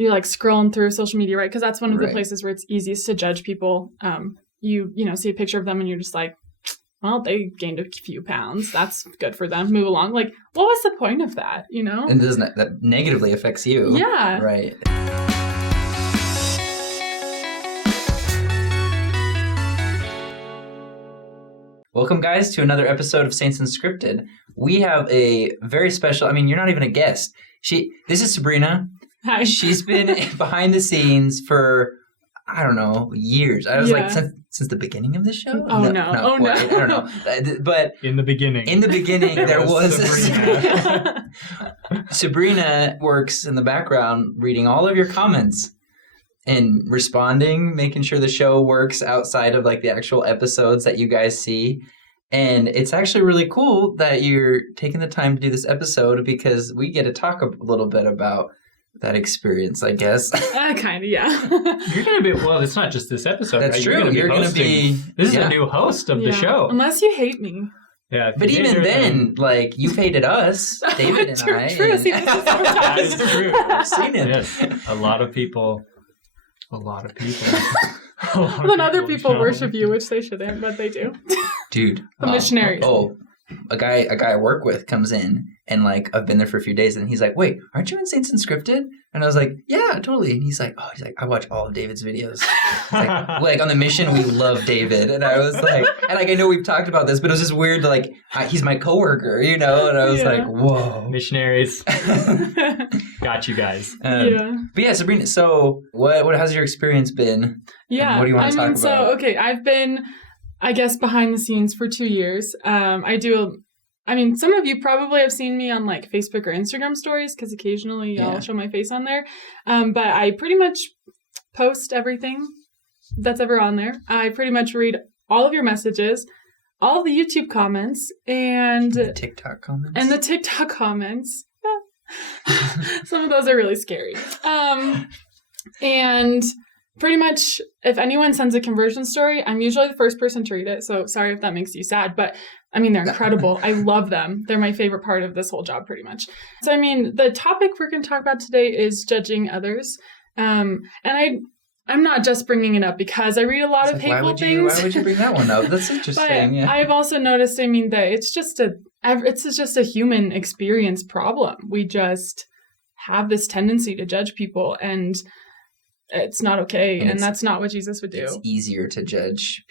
you're like scrolling through social media, right? Because that's one of the places where it's easiest to judge people. You see a picture of them and you're just like, well, they gained a few pounds. That's good for them. Move along. Like, what was the point of that, And that negatively affects you. Yeah. Right. Welcome, guys, to another episode of Saints Unscripted. We have a very special, you're not even a guest. This is Sabrina. Hi. She's been behind the scenes for, I don't know, years. I was like, since the beginning of the show? Oh, no. I don't know. But in the beginning, there was Sabrina. Sabrina works in the background reading all of your comments and responding, making sure the show works outside of like the actual episodes that you guys see. And it's actually really cool that you're taking the time to do this episode because we get to talk a little bit about that experience, I guess. Kind of, yeah. You're going to be, well, it's not just this episode. That's right? true. You're going to be This is a new host of the show. Unless you hate me. Yeah. But even then, like, you've hated us, David and I. True. See, this is that is true. I've seen it. Yes. A lot of people. Then other people worship you, which they shouldn't, but they do. Dude. The missionaries. A guy I work with comes in and like I've been there for a few days and he's like, wait, aren't you in Saints Unscripted? And I was like, yeah, totally. And he's like, I watch all of David's videos. Like on the mission, we love David. And I was like, and like I know we've talked about this, but it was just weird. Like he's my coworker, And I was like, whoa, missionaries, got you guys. But yeah, Sabrina. So what has your experience been? Yeah, and what do you want to talk about? So okay, I've been, I guess, behind the scenes for 2 years. Some of you probably have seen me on like Facebook or Instagram stories because occasionally I'll show my face on there. But I pretty much post everything that's ever on there. I pretty much read all of your messages, all of the YouTube comments, and the TikTok comments. Yeah. Some of those are really scary. And pretty much, if anyone sends a conversion story, I'm usually the first person to read it. So sorry if that makes you sad, but they're incredible. I love them. They're my favorite part of this whole job, pretty much. So, the topic we're going to talk about today is judging others. And I'm not just bringing it up because I read a lot of hateful things. Why would you bring that one up? That's interesting. But yeah. I've also noticed, that it's just a human experience problem. We just have this tendency to judge people, and it's not okay, and that's not what Jesus would do. It's easier to judge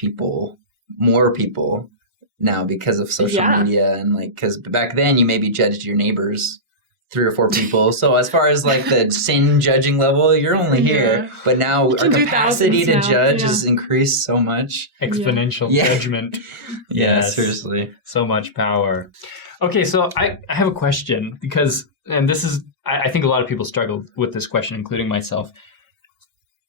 more people now because of social media, and because back then you maybe judged your neighbors, 3 or 4 people. So as far as the sin judging level, you're only here. But now our capacity to judge has increased so much. Exponential judgment. Yes, seriously. So much power. Okay, so I have a question and this is, I think a lot of people struggle with this question, including myself.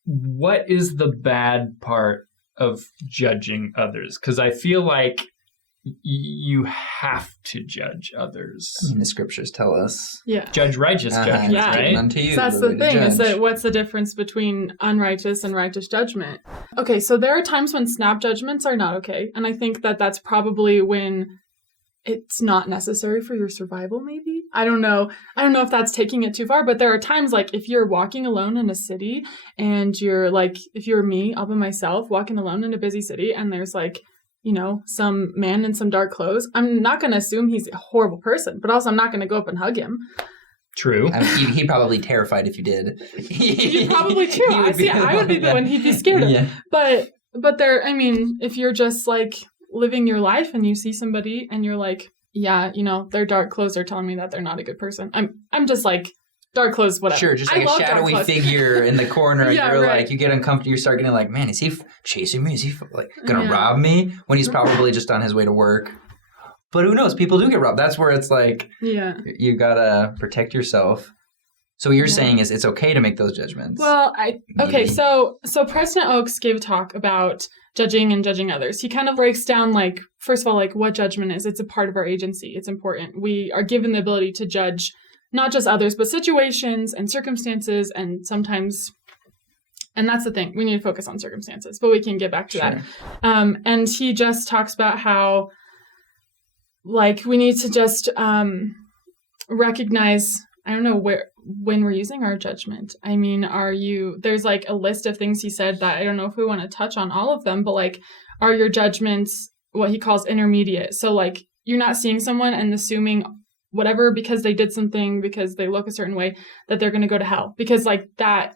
What is the bad part of judging others? Because I feel like you have to judge others. The scriptures tell us. Yeah. Judge righteous judgment, right? Unto you, so that's the thing, is that what's the difference between unrighteous and righteous judgment? Okay, so there are times when snap judgments are not okay. And I think that that's probably when it's not necessary for your survival, maybe? I don't know if that's taking it too far, but there are times if you're walking alone in a city and you're if you're me, all by myself, walking alone in a busy city, and there's some man in some dark clothes, I'm not going to assume he's a horrible person, but also I'm not going to go up and hug him. True. He'd probably be terrified if you did. You're probably true. I would be the one he'd be scared of. Yeah. But there, if you're just living your life and you see somebody and you're their dark clothes are telling me that they're not a good person. I'm just dark clothes, whatever. Sure, just a shadowy figure in the corner, and you're you get uncomfortable. You start getting man, is he chasing me? Is he gonna rob me? When he's probably just on his way to work. But who knows? People do get robbed. That's where it's you gotta protect yourself. So what you're saying is it's okay to make those judgments. Well, so President Oaks gave a talk about judging and judging others. He kind of breaks down first of all, what judgment is. It's a part of our agency. It's important. We are given the ability to judge not just others, but situations and circumstances, and sometimes, and that's the thing, we need to focus on circumstances, but we can get back to that. And he just talks about how, we need to just recognize, I don't know when we're using our judgment. I mean, there's like a list of things he said that I don't know if we want to touch on all of them, but like, are your judgments what he calls intermediate? So like, you're not seeing someone and assuming whatever because they did something, because they look a certain way, that they're going to go to hell. Because like that,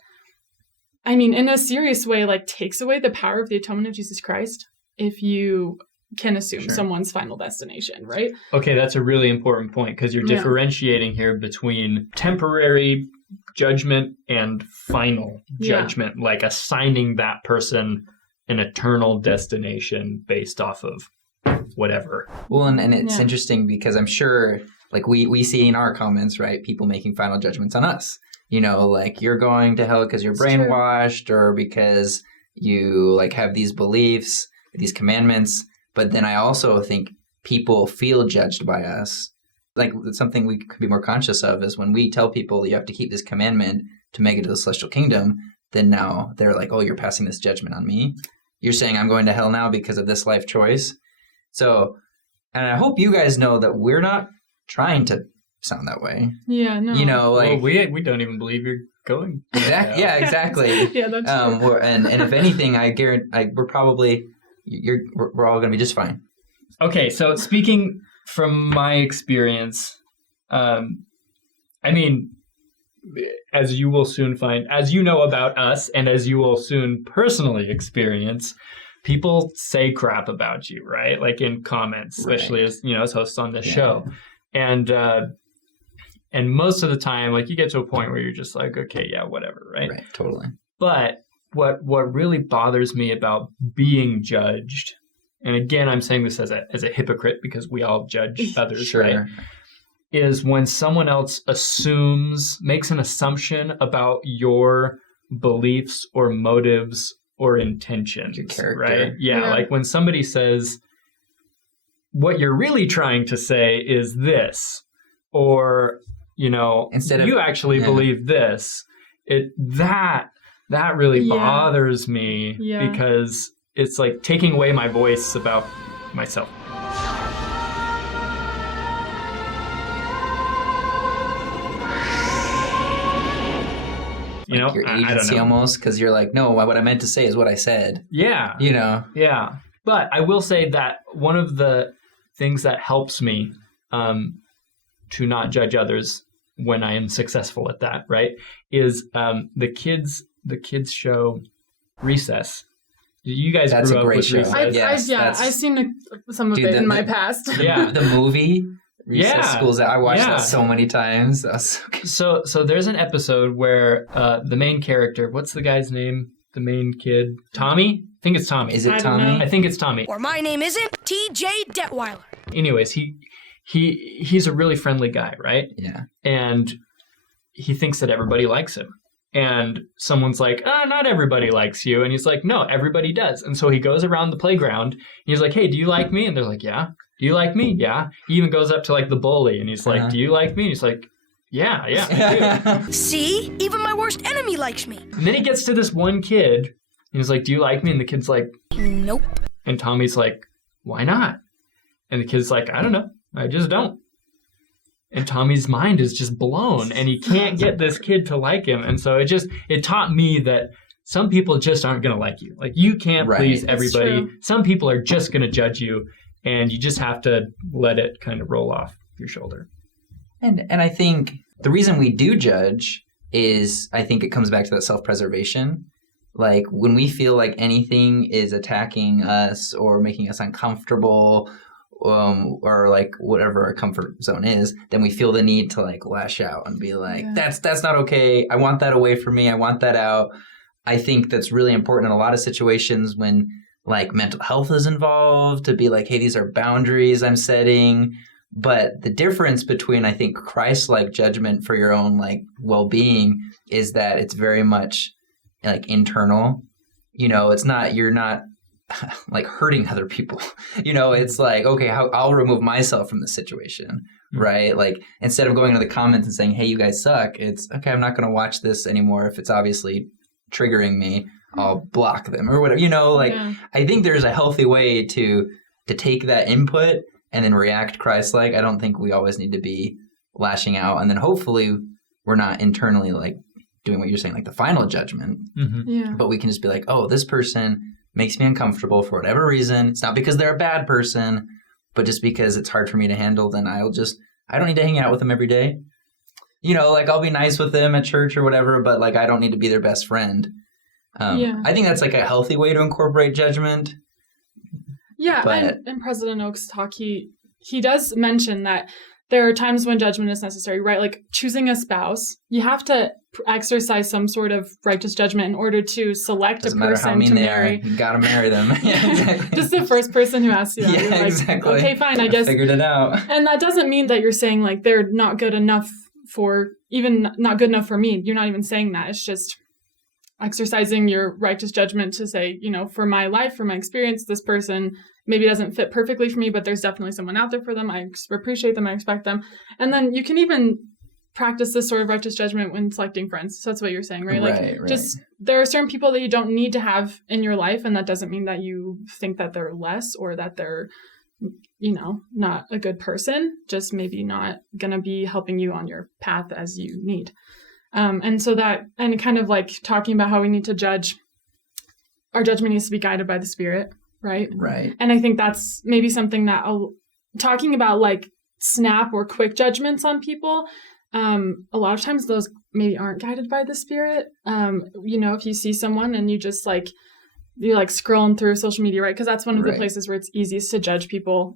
I mean, in a serious way, like takes away the power of the atonement of Jesus Christ if you can assume someone's final destination, right? Okay, that's a really important point because you're differentiating here between temporary judgment and final judgment, like assigning that person an eternal destination based off of whatever. Well, and it's interesting because I'm sure, like we see in our comments, right, people making final judgments on us. You know, like you're going to hell because you're brainwashed or because you like have these beliefs, these commandments. But then I also think people feel judged by us. Like something we could be more conscious of is when we tell people you have to keep this commandment to make it to the celestial kingdom, then now they're like, oh, you're passing this judgment on me. You're saying I'm going to hell now because of this life choice. So, and I hope you guys know that we're not trying to sound that way. Yeah, no. You know, like we don't even believe you're going. Exactly. Yeah, exactly. Yeah, that's true. And if anything, I guarantee we're all going to be just fine. Okay, so speaking from my experience, I mean, as you will soon find, as you know about us, and as you will soon personally experience, people say crap about you, right? Like in comments, especially as as hosts on this show, and most of the time, like you get to a point where you're just like, okay, yeah, whatever, right? Right, totally. But what really bothers me about being judged, and again, I'm saying this as a hypocrite because we all judge others, right? Is when someone else makes an assumption about your beliefs or motives or intentions, your character, right? Yeah, like when somebody says, what you're really trying to say is this, or, instead of, you actually believe this, that really bothers me because it's like taking away my voice about myself. Like your agency almost, because you're like, no, what I meant to say is what I said. Yeah. Yeah. But I will say that one of the things that helps me to not judge others when I am successful at that, right, is the kids show Recess. You guys grew up with Recess. I've seen some of it in my past. Yeah. The movie Recess School's Out. I watched that so many times. That was so good. So there's an episode where the main character, what's the guy's name? The main kid? Tommy? I think it's Tommy. Is it Tommy? I think it's Tommy. Or my name isn't T.J. Detweiler. Anyways, he's a really friendly guy, right? Yeah. And he thinks that everybody likes him. And someone's like, not everybody likes you. And he's like, no, everybody does. And so he goes around the playground. And he's like, hey, do you like me? And they're like, yeah. Do you like me? Yeah. He even goes up to like the bully and he's like, do you like me? And he's like, yeah, I do. See? Even my worst enemy likes me. And then he gets to this one kid and he's like, do you like me? And the kid's like, nope. And Tommy's like, why not? And the kid's like, I don't know. I just don't. And Tommy's mind is just blown and he can't get this kid to like him. And so it taught me that some people just aren't going to like you. Like you can't please everybody. Some people are just going to judge you. And you just have to let it kind of roll off your shoulder. And I think the reason we do judge is I think it comes back to that self-preservation. Like when we feel like anything is attacking us or making us uncomfortable or like whatever our comfort zone is, then we feel the need to like lash out and be like, that's not okay. I want that away from me. I want that out. I think that's really important in a lot of situations when like mental health is involved, to be like, hey, these are boundaries I'm setting. But the difference between, I think, Christ-like judgment for your own like well-being is that it's very much like internal. It's not, you're not like hurting other people. It's like, okay, I'll remove myself from the situation, right? Like instead of going into the comments and saying, hey, you guys suck, it's okay, I'm not going to watch this anymore if it's obviously triggering me. I'll block them or whatever, I think there's a healthy way to take that input and then react Christ-like. I don't think we always need to be lashing out. And then hopefully we're not internally like doing what you're saying, like the final judgment, Yeah. but we can just be like, oh, this person makes me uncomfortable for whatever reason. It's not because they're a bad person, but just because it's hard for me to handle, then I don't need to hang out with them every day. Like I'll be nice with them at church or whatever, but like I don't need to be their best friend. I think that's like a healthy way to incorporate judgment. Yeah, But and in President Oak's talk, he does mention that there are times when judgment is necessary, right? Like choosing a spouse, you have to exercise some sort of righteous judgment in order to select doesn't a matter person how mean to they marry. are, you gotta marry them. Yeah, exactly. Just the first person who asks you that. Yeah, You're like, exactly. okay, fine, I guess. Figured it out. And that doesn't mean that you're saying like they're not good enough for, even not good enough for me. You're not even saying that. It's just exercising your righteous judgment to say, for my life, for my experience, this person maybe doesn't fit perfectly for me, but there's definitely someone out there for them. I appreciate them. I expect them. And then you can even practice this sort of righteous judgment when selecting friends. So that's what you're saying, right? Like just there are certain people that you don't need to have in your life, and that doesn't mean that you think that they're less or that they're not a good person, just maybe not gonna be helping you on your path as you need. And kind of like talking about how we need to judge, our judgment needs to be guided by the Spirit, right? Right. And I think that's maybe something that talking about like snap or quick judgments on people, a lot of times those maybe aren't guided by the Spirit. If you see someone and you just like, you're like scrolling through social media, right? Because that's one of the places where it's easiest to judge people.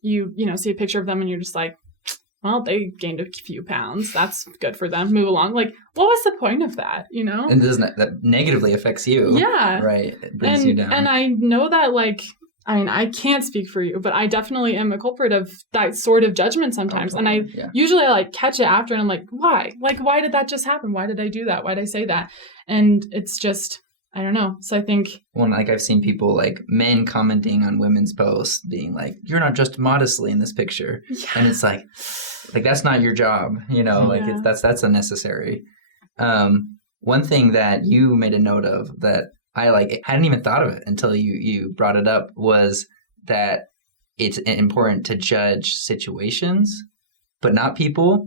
You see a picture of them and you're just like, well, they gained a few pounds. That's good for them. Move along. Like, what was the point of that? And that negatively affects you. Yeah. Right. It brings you down. And I know that, like, I can't speak for you, but I definitely am a culprit of that sort of judgment sometimes. Totally. And I usually like catch it after and I'm like, why? Like, why did that just happen? Why did I do that? Why did I say that? And it's just, I don't know. So I think... Well, like I've seen people like men commenting on women's posts being like, you're not dressed modestly in this picture. Yeah. And it's like that's not your job, like that's unnecessary. One thing that you made a note of that I hadn't even thought of it until you brought it up was that it's important to judge situations, but not people.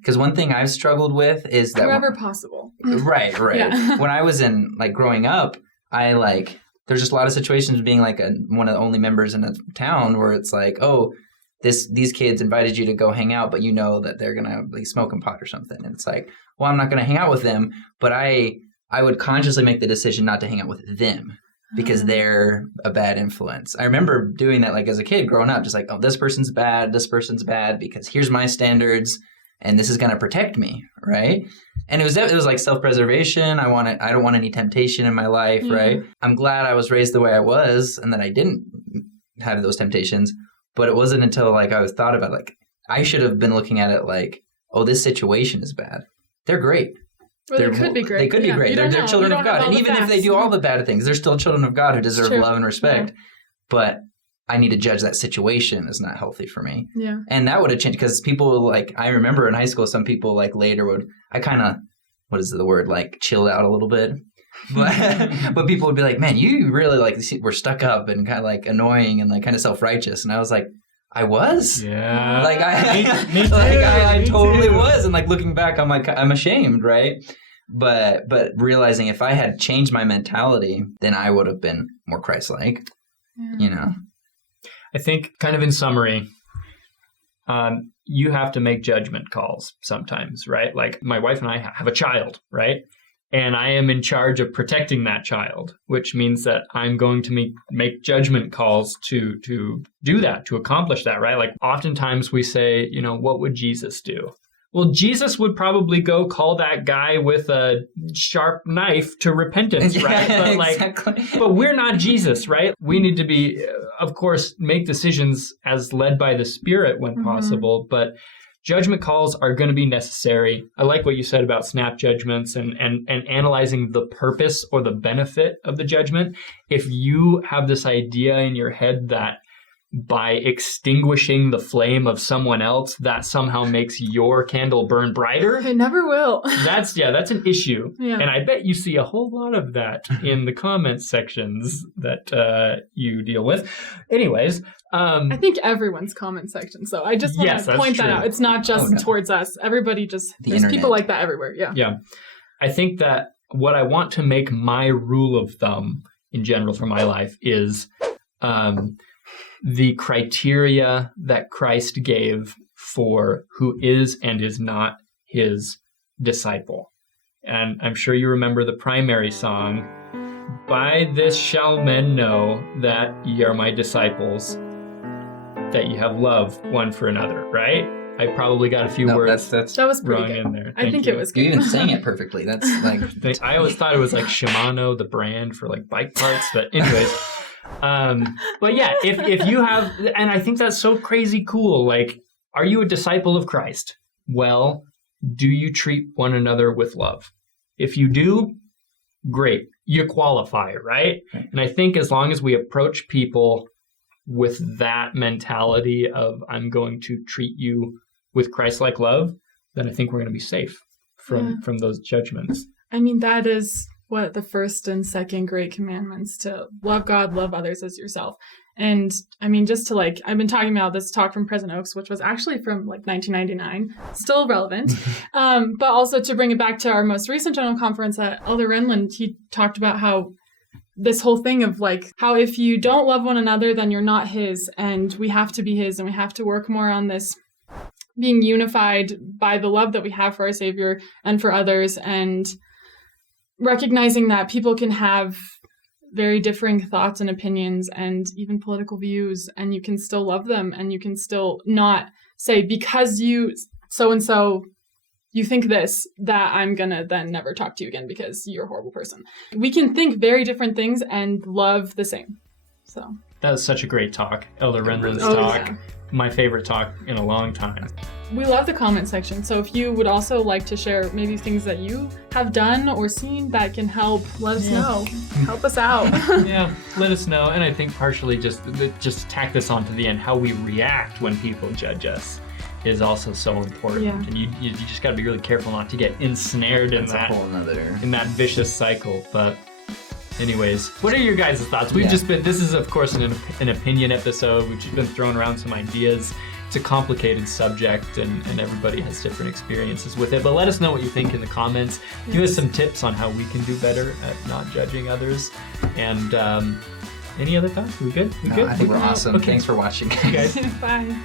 Because one thing I've struggled with is that wherever possible. Right. Yeah. When I was in like growing up, there's just a lot of situations being like one of the only members in a town where it's like, oh, these kids invited you to go hang out, but you know that they're gonna like smoking pot or something, and it's like, well, I'm not gonna hang out with them, but I would consciously make the decision not to hang out with them because they're a bad influence. I remember doing that like as a kid growing up, just like, oh, this person's bad because here's my standards and this is going to protect me, right? And it was like self-preservation. I don't want any temptation in my life, right? I'm glad I was raised the way I was and that I didn't have those temptations, but it wasn't until like I was thought about like I should have been looking at it like, oh, this situation is bad. They're great. Well, they could be great. They could be great. They're children of God. And even if they do all the bad things, they're still children of God who deserve love and respect. Yeah. But I need to judge that situation as not healthy for me. Yeah. And that would have changed because people like, I remember in high school, some people like later I kind of, what is the word, like chilled out a little bit. But people would be like, man, you really like were stuck up and kind of like annoying and like kind of self-righteous. And I was like, I was. Yeah. Like I totally was. And like looking back, I'm like, I'm ashamed, right? But realizing if I had changed my mentality, then I would have been more Christ-like, I think kind of in summary, you have to make judgment calls sometimes, right? Like my wife and I have a child, right? And I am in charge of protecting that child, which means that I'm going to make judgment calls to do that, to accomplish that, right? Like oftentimes we say, what would Jesus do? Well, Jesus would probably go call that guy with a sharp knife to repentance, right? But but we're not Jesus, right? We need to be, of course, make decisions as led by the Spirit when possible, but judgment calls are going to be necessary. I like what you said about snap judgments and analyzing the purpose or the benefit of the judgment. If you have this idea in your head that by extinguishing the flame of someone else, that somehow makes your candle burn brighter. It never will. That's an issue. Yeah. And I bet you see a whole lot of that in the comments sections that you deal with. Anyways, I think everyone's comment section. So I just want Yes, to that's point that true. out. It's not just towards us. Everybody just, The there's internet. people like that everywhere. Yeah. yeah, I think that what I want to make my rule of thumb in general for my life is the criteria that Christ gave for who is and is not his disciple. And I'm sure you remember the primary song, "By this shall men know that ye are my disciples, that you have love one for another," right? I probably got a few No, words that's That was pretty wrong good. in there. I Thank think you. it was you good. even sang it perfectly. That's like I always thought it was like Shimano, the brand for like bike parts. But anyways, but yeah, if you have, and I think that's so crazy cool. Like, are you a disciple of Christ? Well, do you treat one another with love? If you do, great. You qualify, right? And I think as long as we approach people with that mentality of I'm going to treat you with Christ-like love, then I think we're going to be safe from those judgments. I mean, that is what the first and second great commandments, to love God, love others as yourself. And I mean, just to like, I've been talking about this talk from President Oaks, which was actually from like 1999, still relevant. But also to bring it back to our most recent general conference at Elder Renlund, he talked about how this whole thing of like, how if you don't love one another, then you're not his, and we have to be his, and we have to work more on this being unified by the love that we have for our Savior and for others, and recognizing that people can have very differing thoughts and opinions and even political views, and you can still love them, and you can still not say, because you so-and-so, you think this, that I'm gonna then never talk to you again because you're a horrible person. We can think very different things and love the same. So That was such a great talk. Elder Renlund's Oh, talk. yeah. My favorite talk in a long time. we love the comment section. So if you would also like to share maybe things that you have done or seen that can help, let us know. Help us out. Yeah, let us know. And I think partially just tack this on to the end, how we react when people judge us is also so important. Yeah. And you just got to be really careful not to get ensnared in that's a whole nother. vicious cycle. But anyways, what are your guys' thoughts? This is of course an opinion episode. We've just been throwing around some ideas. It's a complicated subject and everybody has different experiences with it. But let us know what you think in the comments. Give us some tips on how we can do better at not judging others. And any other thoughts? We good? No, I think we're awesome. Okay. Thanks for watching, You guys. Bye.